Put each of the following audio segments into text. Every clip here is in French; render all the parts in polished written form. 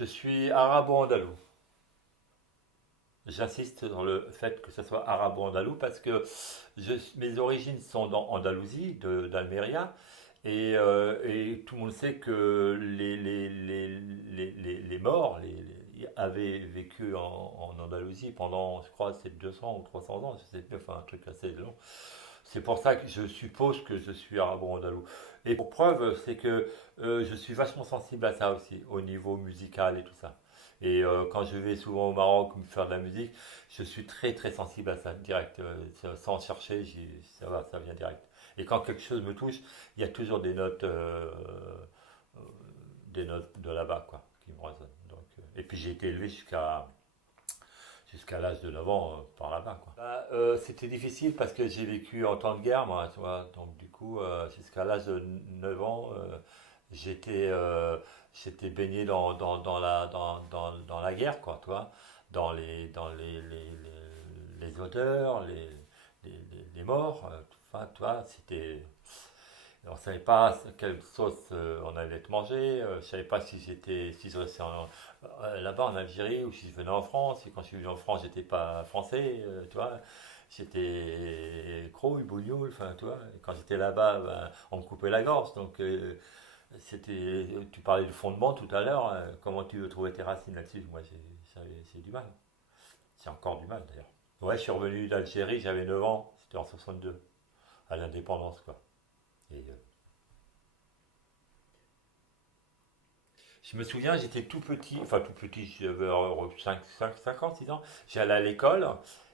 Je suis arabo-andalou. J'insiste dans le fait que ce soit arabo-andalou parce que mes origines sont dans Andalousie, d'Almeria, et tout le monde sait que les morts avaient vécu en Andalousie pendant, je crois, c'est 200 ou 300 ans, je sais plus, enfin un truc assez long. C'est pour ça que je suppose que je suis arabo-andalou. Et pour preuve, c'est que je suis vachement sensible à ça aussi, au niveau musical et tout ça. Et quand je vais souvent au Maroc me faire de la musique, je suis très très sensible à ça, direct. Sans chercher, ça va, ça vient direct. Et quand quelque chose me touche, il y a toujours des notes de là-bas, quoi, qui me résonnent. Donc, et puis j'ai été élevé jusqu'à l'âge de 9 ans par là-bas, quoi. Bah, c'était difficile parce que j'ai vécu en temps de guerre, moi, tu vois. Donc du coup, jusqu'à l'âge de 9 ans, j'étais j'étais baigné dans la guerre, quoi, tu vois. Les odeurs, les morts, enfin, tu vois, c'était... On ne savait pas quelle sauce on allait être mangé. Je ne savais pas si je restais là-bas en Algérie ou si je venais en France. Et quand je suis venu en France, j'étais pas français, tu vois. J'étais crouille, bougnoule, enfin, tu vois. Et quand j'étais là-bas, ben, on me coupait la gorge. Donc, tu parlais du fondement tout à l'heure. Comment tu veux trouver tes racines là-dessus? Moi, j'ai du mal. J'ai encore du mal, d'ailleurs. Ouais, je suis revenu d'Algérie, j'avais 9 ans. C'était en 62, à l'indépendance, quoi. Et je me souviens, j'étais tout petit, enfin tout petit, j'avais 5 ans, 6 ans. J'allais à l'école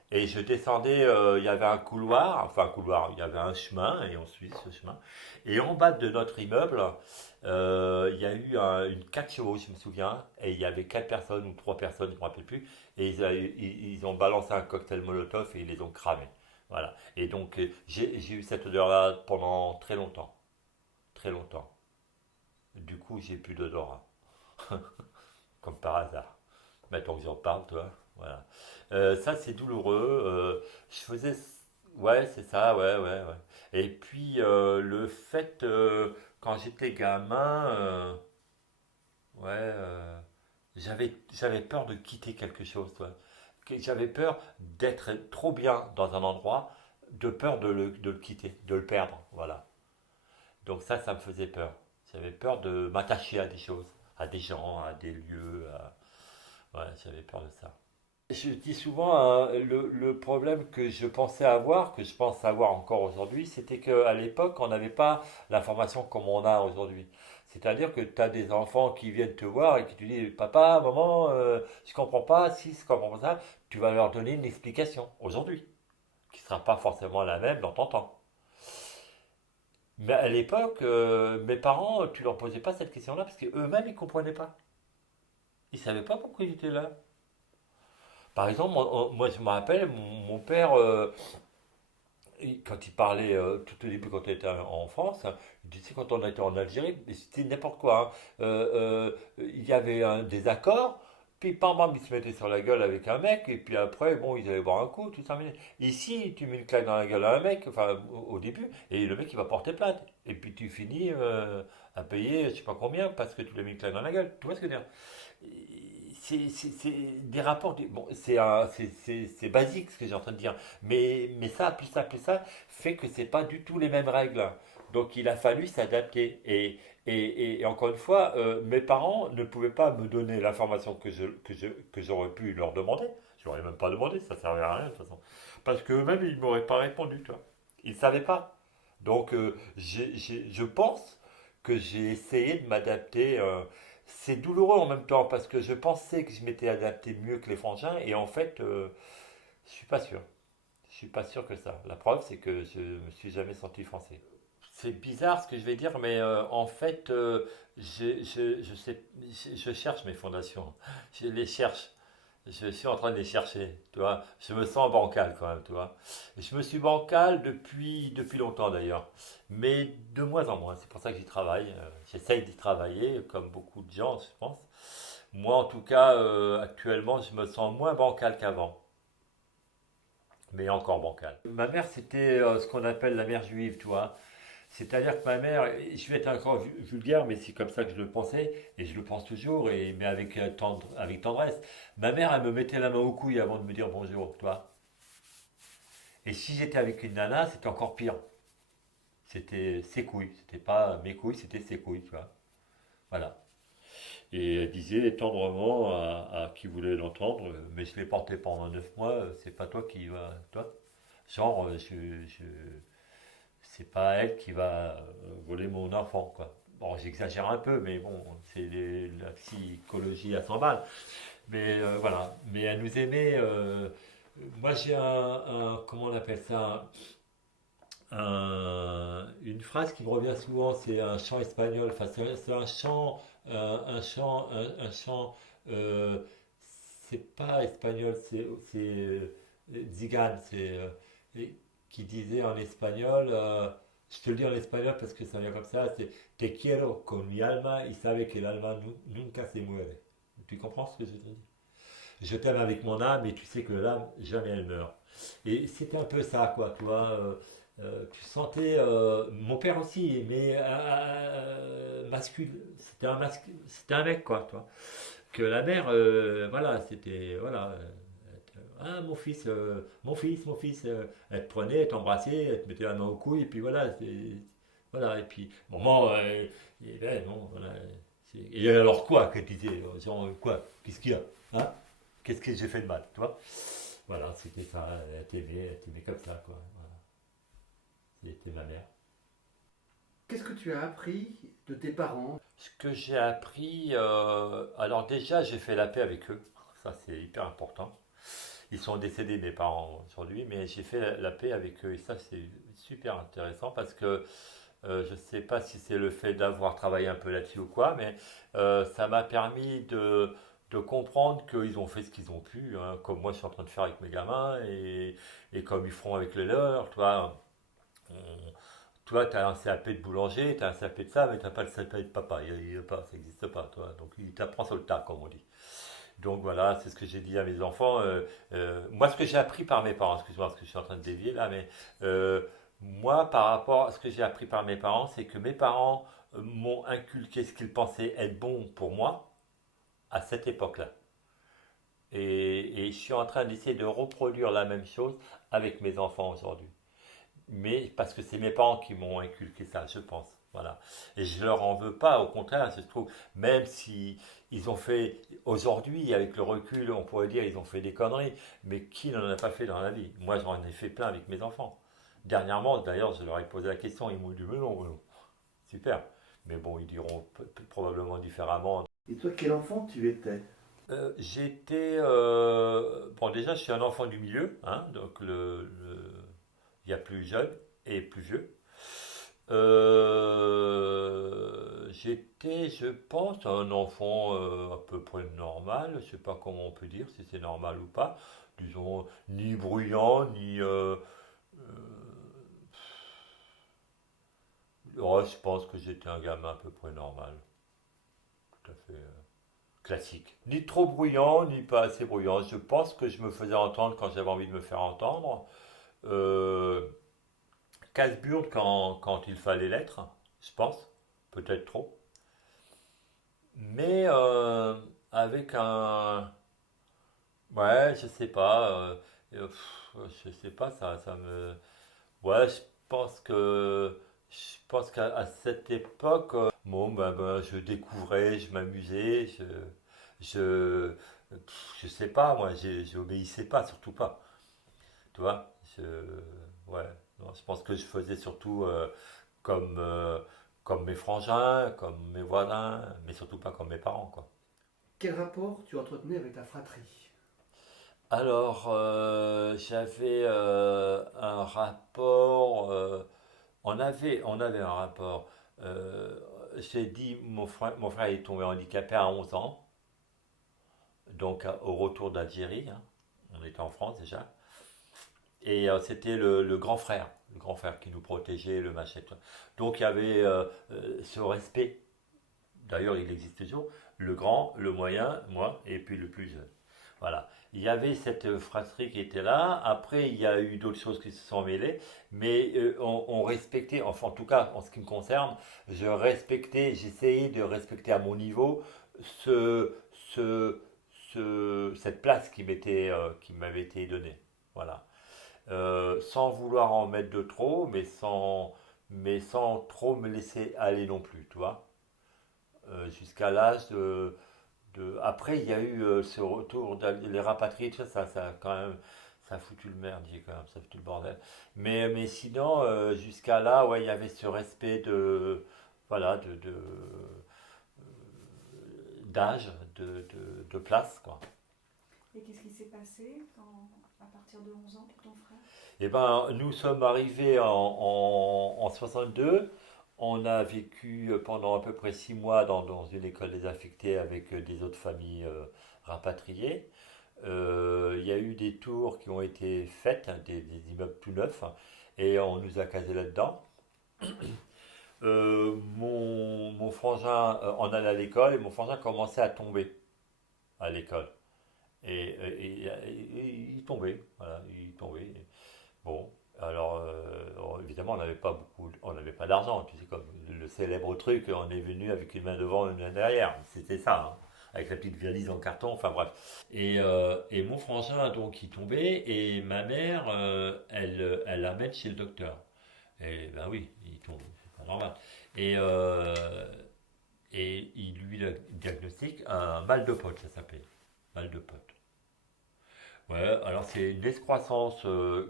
et je descendais, il y avait un couloir, enfin un couloir, il y avait un chemin et on suit ce chemin. Et en bas de notre immeuble, il y a eu une 4 chevaux, je me souviens, et il y avait 4 personnes ou 3 personnes, je ne me rappelle plus, et ils ont balancé un cocktail Molotov et ils les ont cramés. Voilà. Et donc j'ai eu cette odeur-là pendant très longtemps, très longtemps. Du coup, j'ai plus d'odorat comme par hasard. Mettons que j'en parle, toi. Voilà. Ça, c'est douloureux. Je faisais. Ouais, c'est ça, ouais, ouais, ouais. Et puis, le fait, quand j'étais gamin, ouais, j'avais peur de quitter quelque chose, toi. J'avais peur d'être trop bien dans un endroit, de peur de le quitter, de le perdre, voilà. Donc ça me faisait peur. J'avais peur de m'attacher à des choses, à des gens, à des lieux, ouais, j'avais peur de ça. Je dis souvent, hein, le problème que je pensais avoir, que je pense avoir encore aujourd'hui, c'était qu'à l'époque, on n'avait pas l'information comme on a aujourd'hui. C'est-à-dire que tu as des enfants qui viennent te voir et qui te disent, papa, maman, je comprends pas, si je comprends pas ça, tu vas leur donner une explication aujourd'hui, qui ne sera pas forcément la même dans ton temps. Mais à l'époque, mes parents, tu leur posais pas cette question-là parce qu'eux-mêmes, ils comprenaient pas. Ils savaient pas pourquoi ils étaient là. Par exemple, moi, je me rappelle, mon père, quand il parlait tout au début, quand il était en France, il disait quand on était en Algérie, mais c'était n'importe quoi, hein. Il y avait un désaccord, puis pam, bam, il se mettait sur la gueule avec un mec, et puis après, bon, ils allaient boire un coup, tout ça. Ici, tu mets une claque dans la gueule à un mec, enfin, au début, et le mec, il va porter plainte. Et puis tu finis à payer, je sais pas combien, parce que tu lui as mis une claque dans la gueule. Tu vois ce que je veux dire? C'est des rapports. Bon, c'est basique ce que j'ai en train de dire. Mais ça, plus ça, fait que c'est pas du tout les mêmes règles. Donc il a fallu s'adapter. Et encore une fois, mes parents ne pouvaient pas me donner l'information que j'aurais pu leur demander. Je n'aurais même pas demandé, ça ne servait à rien de toute façon. Parce qu'eux-mêmes, ils ne m'auraient pas répondu, tu vois. Ils ne savaient pas. Donc je pense que j'ai essayé de m'adapter. C'est douloureux en même temps parce que je pensais que je m'étais adapté mieux que les frangins et en fait, je suis pas sûr. Je suis pas sûr que ça. La preuve, c'est que je me suis jamais senti français. C'est bizarre ce que je vais dire, mais en fait, je sais, je cherche mes fondations. Je les cherche. Je suis en train de les chercher, tu vois. Je me sens bancal quand même, tu vois. Je me suis bancal depuis longtemps d'ailleurs, mais de moins en moins. C'est pour ça que j'y travaille. J'essaye d'y travailler, comme beaucoup de gens, je pense. Moi, en tout cas, actuellement, je me sens moins bancal qu'avant, mais encore bancal. Ma mère, c'était ce qu'on appelle la mère juive, tu vois. C'est-à-dire que ma mère, je vais être encore vulgaire, mais c'est comme ça que je le pensais, et je le pense toujours, mais avec, avec tendresse. Ma mère, elle me mettait la main au couille avant de me dire bonjour, tu vois. Et si j'étais avec une nana, c'était encore pire. C'était ses couilles, c'était pas mes couilles, c'était ses couilles, tu vois. Voilà. Et elle disait tendrement à qui voulait l'entendre, mais je l'ai porté pendant 9 mois, c'est pas toi qui va, toi. Genre, c'est pas elle qui va voler mon enfant, quoi. Bon, j'exagère un peu, mais bon, c'est la psychologie à 100 balles. Mais voilà, mais elle nous aimait. Moi, j'ai comment on appelle ça, une phrase qui me revient souvent, c'est un chant espagnol. Enfin, c'est un chant, un chant. euh, c'est pas espagnol, c'est Zigan, et- qui disait en espagnol. Je te le dis en espagnol parce que ça vient comme ça. C'est Te quiero con mi alma y sabe que el alma nunca se muere. Tu comprends ce que je te dis? Je t'aime avec mon âme et tu sais que l'âme jamais elle meurt. Et c'était un peu ça, quoi, tu vois. Tu sentais, mon père aussi, mais masculin, c'était un mec, quoi, tu vois. Que la mère, voilà, c'était, voilà, ah mon fils, elle te prenait, elle t'embrassait, elle te mettait la main au cou, et puis voilà, voilà, et puis, moment, et ben, non, voilà, et alors quoi, qu'elle disait, genre, quoi, qu'est-ce qu'il y a, hein? Qu'est-ce que j'ai fait de mal, tu vois? Voilà, c'était ça, elle t'aimait comme ça, quoi. Voilà. C'était ma mère. Qu'est-ce que tu as appris de tes parents? Ce que j'ai appris, alors déjà, j'ai fait la paix avec eux. Ça, c'est hyper important. Ils sont décédés, mes parents, aujourd'hui, mais j'ai fait la paix avec eux. Et ça, c'est super intéressant parce que je ne sais pas si c'est le fait d'avoir travaillé un peu là-dessus ou quoi, mais ça m'a permis de comprendre qu'ils ont fait ce qu'ils ont pu, hein, comme moi je suis en train de faire avec mes gamins et comme ils feront avec les leurs. Toi, toi, tu as un CAP de boulanger, tu as un CAP de ça, mais tu n'as pas le CAP de papa. Il y a pas, ça n'existe pas, toi. Donc il t'apprend sur le tas, comme on dit. Donc voilà, c'est ce que j'ai dit à mes enfants. Moi, ce que j'ai appris par mes parents, excuse-moi, parce que je suis en train de dévier là, mais moi, par rapport à ce que j'ai appris par mes parents, c'est que mes parents m'ont inculqué ce qu'ils pensaient être bon pour moi à cette époque-là. Et je suis en train d'essayer de reproduire la même chose avec mes enfants aujourd'hui. Mais parce que c'est mes parents qui m'ont inculqué ça, je pense. Voilà. Et je leur en veux pas, au contraire, je trouve, même si ils ont fait, aujourd'hui, avec le recul, on pourrait dire ils ont fait des conneries, mais qui n'en a pas fait dans la vie? Moi, j'en ai fait plein avec mes enfants. Dernièrement, d'ailleurs, je leur ai posé la question, ils m'ont dit, mais non, super. Mais bon, ils diront probablement différemment. Et toi, quel enfant tu étais? J'étais, bon, déjà, je suis un enfant du milieu, hein, donc il y a plus jeune et plus vieux. J'étais, je pense, un enfant à peu près normal. Je sais pas comment on peut dire, si c'est normal ou pas. Disons, ni bruyant, ni. Ouais, je pense que j'étais un gamin à peu près normal. Tout à fait classique. Ni trop bruyant, ni pas assez bruyant. Je pense que je me faisais entendre quand j'avais envie de me faire entendre. Euh, Casse-burne quand il fallait l'être, je pense. Peut-être trop. Mais avec un. Ouais, je sais pas. Je sais pas, ça me. Ouais, Je pense qu'à cette époque, bon, je découvrais, je m'amusais, je. Je sais pas, moi, j'obéissais pas, surtout pas. Tu vois? Ouais. Non, je pense que je faisais surtout comme, comme mes frangins, comme mes voisins, mais surtout pas comme mes parents, quoi. Quel rapport tu entretenais avec ta fratrie? Alors, j'avais un rapport. On avait un rapport. Euh, j'ai dit, mon frère est tombé handicapé à 11 ans, donc au retour d'Algérie, hein. On était en France déjà. Et c'était le grand frère qui nous protégeait, le machin. Tout ça. Donc il y avait ce respect. D'ailleurs, il existe toujours. Le grand, le moyen, moi, et puis le plus jeune. Voilà. Il y avait cette fratrie qui était là. Après, il y a eu d'autres choses qui se sont mêlées. Mais on respectait, enfin en tout cas en ce qui me concerne, j'essayais de respecter à mon niveau ce, ce, cette place qui m'avait été donnée. Voilà. Sans vouloir en mettre de trop, mais sans trop me laisser aller non plus, tu vois. Jusqu'à l'âge Après, il y a eu ce retour, les rapatriés, tout ça, quand même, ça a foutu le merdier quand même, ça a foutu le bordel. Mais sinon, jusqu'à là, ouais, il y avait ce respect voilà, d'âge, de place, quoi. Et qu'est-ce qui s'est passé à partir de 11 ans pour ton frère? Eh ben, nous sommes arrivés en 62. On a vécu pendant à peu près 6 mois dans une école désaffectée avec des autres familles rapatriées. Il y a eu des tours qui ont été faites, hein, des immeubles tout neufs, hein, et on nous a casé là-dedans. Mon frangin en allait à l'école et mon frangin commençait à tomber à l'école. Il tombait, voilà, il tombait. Bon, alors évidemment on n'avait pas d'argent, tu sais comme le célèbre truc, on est venu avec une main devant, une main derrière, c'était ça, hein, avec la petite valise en carton, enfin bref. Et mon frangin donc il tombait et ma mère elle l'amène chez le docteur. Et ben oui, il tombe, c'est pas normal. Et, euh, et il lui diagnostique un mal de pote, ça s'appelle, mal de pote. Ouais, alors c'est une excroissance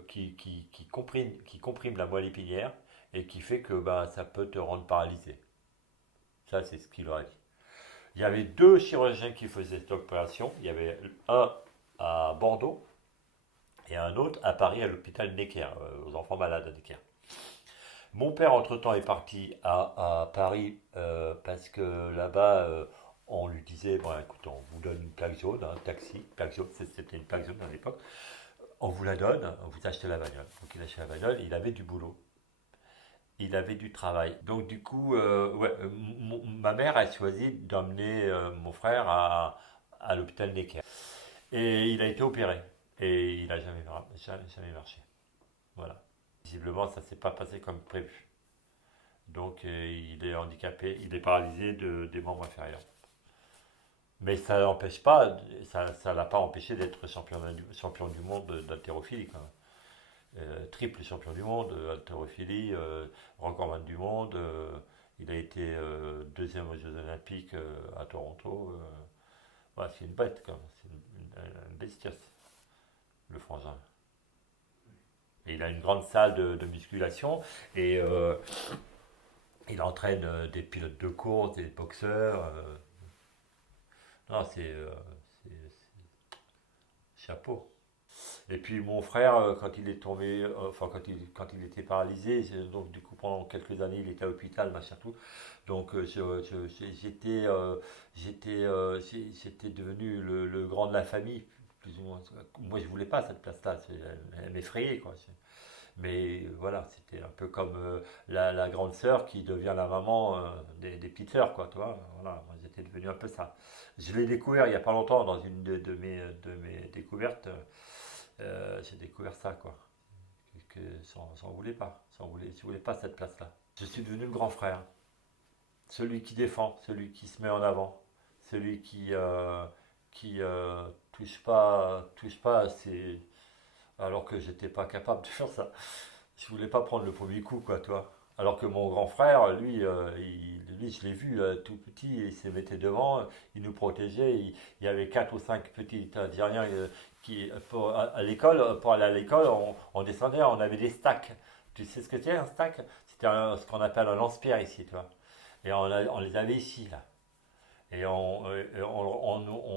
qui comprime la moelle épinière et qui fait que bah, ça peut te rendre paralysé. Ça, c'est ce qu'il aurait dit. Il y avait deux chirurgiens qui faisaient cette opération. Il y avait un à Bordeaux et un autre à Paris à l'hôpital Necker, aux enfants malades à Necker. Mon père, entre-temps, est parti à Paris parce que là-bas, on lui disait, bon écoute, on vous donne une plaque jaune, un taxi, plaque jaune, c'était une plaque jaune à l'époque. On vous la donne, vous achetez la bagnole. Donc il achetait la bagnole, il avait du boulot, il avait du travail. Donc du coup, ouais, ma mère a choisi d'emmener mon frère à l'hôpital Necker. Et il a été opéré. Et il n'a jamais marché. Voilà. Visiblement, ça ne s'est pas passé comme prévu. Donc il est handicapé, il est paralysé des membres inférieurs. Mais ça n'empêche pas, ça l'a pas empêché d'être champion du monde d'haltérophilie quand même. Triple champion du monde, haltérophilie, recordman du monde. Il a été deuxième aux Jeux Olympiques à Toronto. Ouais, c'est une bête quand même, c'est une bestiace, le frangin. Et il a une grande salle de musculation et il entraîne des pilotes de course, des boxeurs. Non, c'est chapeau. Et puis mon frère, quand il est tombé, enfin quand il était paralysé, donc du coup pendant quelques années il était à l'hôpital, machin tout. Donc j'étais devenu le grand de la famille, plus ou moins. Moi je voulais pas cette place-là, elle m'effrayait quoi. Mais voilà, c'était un peu comme la grande sœur qui devient la maman des petites sœurs, quoi, tu vois. Voilà, moi, j'étais devenu un peu ça. Je l'ai découvert il n'y a pas longtemps dans une de mes découvertes. J'ai découvert ça, quoi. J'en voulais pas. Je voulais pas cette place-là. Je suis devenu le grand frère. Celui qui défend, celui qui se met en avant, celui qui touche pas à ses, alors que j'étais pas capable de faire ça. Je voulais pas prendre le premier coup, quoi, toi. Alors que mon grand frère, lui je l'ai vu tout petit, il se mettait devant, il nous protégeait. Il y avait quatre ou cinq petits Algériens à l'école, pour aller à l'école, on descendait, on avait des stacks. Tu sais ce que c'est un stack? C'était ce qu'on appelle un lance-pierre ici, tu vois. Et on les avait ici, là. Et on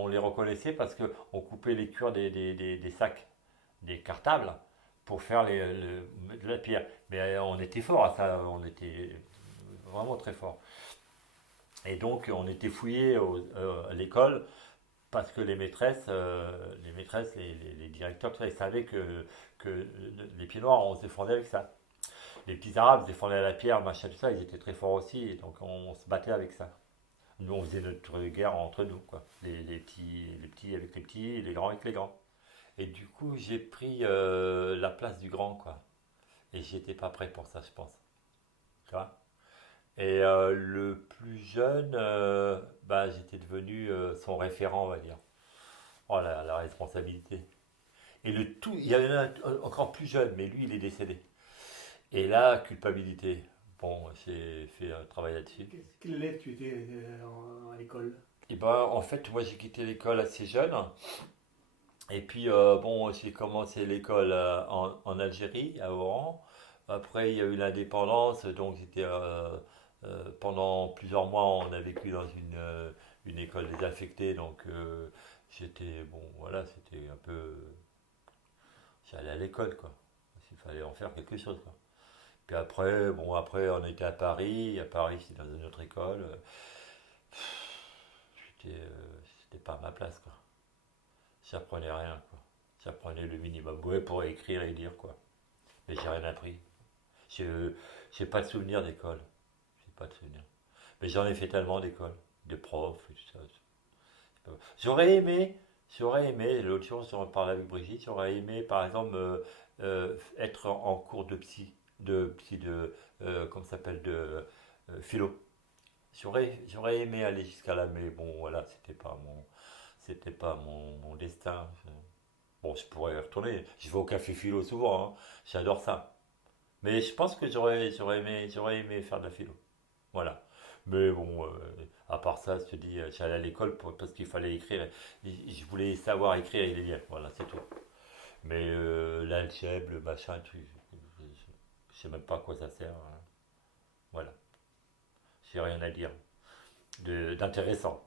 les reconnaissait parce qu'on coupait les cuirs des sacs, des cartables, pour faire de la pierre. Mais on était fort à ça, on était vraiment très fort. Et donc on était fouillés à l'école parce que les directeurs, tout ça, ils savaient que les pieds noirs, on se défendait avec ça. Les petits arabes se défendaient à la pierre, machin, tout ça, ils étaient très forts aussi, et donc on se battait avec ça. Nous, on faisait notre guerre entre nous, quoi. Les petits petits avec les petits, et les grands avec les grands. Et du coup, j'ai pris la place du grand, quoi. Et j'étais pas prêt pour ça, je pense. Tu vois? Et le plus jeune, bah, j'étais devenu son référent, on va dire. Oh la responsabilité. Et le tout, il y avait un encore plus jeune, mais lui, il est décédé. Et là, culpabilité. Bon, j'ai fait un travail là-dessus. Quel élève tu étais à l'école? Et ben, en fait, moi, j'ai quitté l'école assez jeune. Et puis, bon, j'ai commencé l'école en Algérie, à Oran. Après, il y a eu l'indépendance, donc pendant plusieurs mois, on a vécu dans une école désaffectée, donc j'étais, bon, voilà, c'était un peu, j'allais à l'école, quoi. Il fallait en faire quelque chose, quoi. Puis après, bon, après, on était à Paris, c'était dans une autre école. C'était pas à ma place, quoi. J'apprenais rien, quoi. J'apprenais le minimum, ouais, pour écrire et lire, quoi. Mais j'ai rien appris. Je j'ai pas de souvenir d'école. J'ai pas de souvenir. Mais j'en ai fait tellement d'école, de profs et tout ça. J'aurais aimé, j'aurais aimé, l'autre jour, j'en parlais avec Brigitte, j'aurais aimé, par exemple, être en cours comment ça s'appelle, de philo. J'aurais aimé aller jusqu'à là, mais bon, voilà, c'était pas mon destin. Bon, je pourrais y retourner. Je vais au café philo souvent, hein. J'adore ça. Mais je pense que j'aurais aimé faire de la philo. Voilà. Mais bon, à part ça, je te dis, j'allais à l'école parce qu'il fallait écrire. Je voulais savoir écrire et lire. Voilà, c'est tout. Mais l'algèbre, le machin, je sais même pas à quoi ça sert, hein. Voilà. J'ai rien à dire d'intéressant.